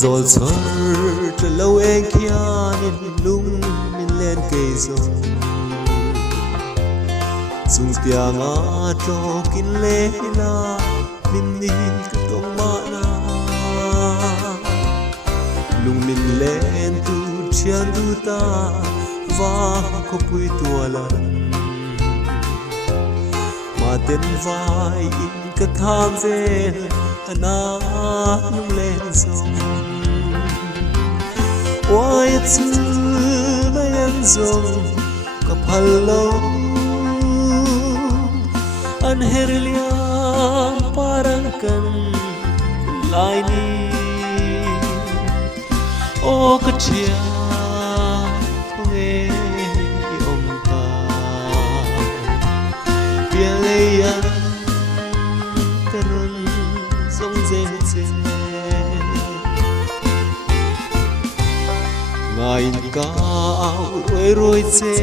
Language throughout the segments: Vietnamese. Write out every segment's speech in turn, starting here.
zol chor tra lo eng khian in lung min len ke zong sung tiang a tro kin le na min ni ka tong ma na lung min len tu chian du ta va ko pui tua lan ma ten vai in ka tham vel ana lung len zong wai chu len zong ka phal lo an her liam parang kan lai ni o ka chia không e om ta bia leya karon song ze ze ngai ka roi roi che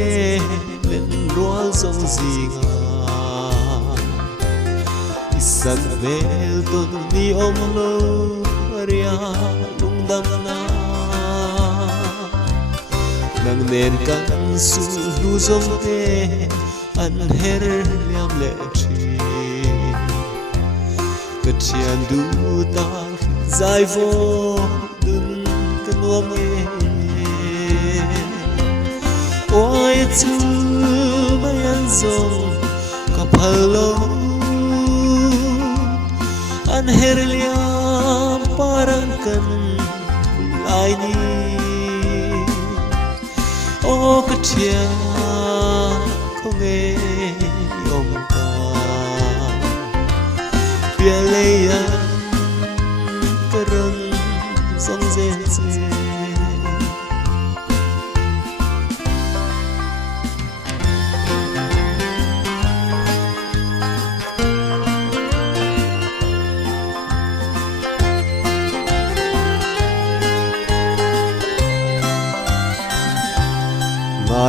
len rual song zi nga isang mel ton ni om lo ria lung dam na nang nen kan su lu zong te an her liam le chi ka chian du ta zai vo dun ka nuam e oi chu mai an zong ka phalo an her liam parang kan lai ni o ka chia không e om ta bia leya karon song ze ze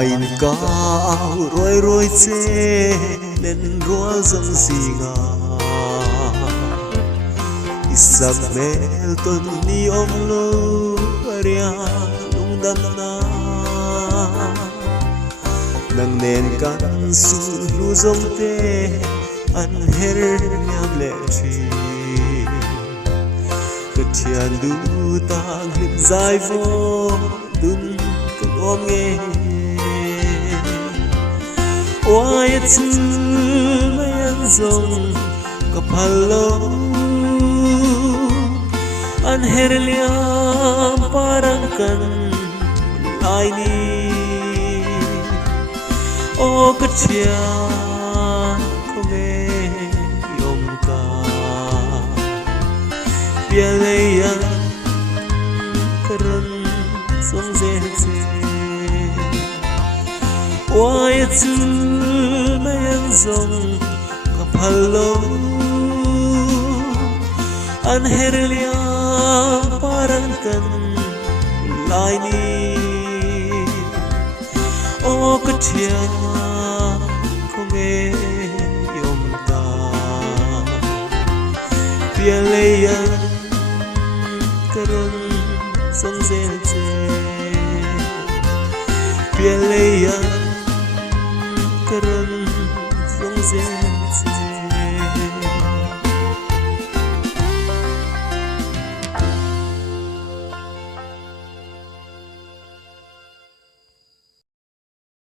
in cao roi roi che len rua zong si nga isak mel ton ni om lo ria lung dam na nang nen kan su lu zong te an her nyam le chi ka thian du tang lim zai vo dun kan om nge wai chu mai an zong ka phalo an her liam parang kan lai ni o ka chia không e yom ta bia leya karon song ze ze wai chu mai an zong ka phalo an her liam parang kan lai ni o ka chia không e yom ta bia leya karon song ze ze bia leya karon song ze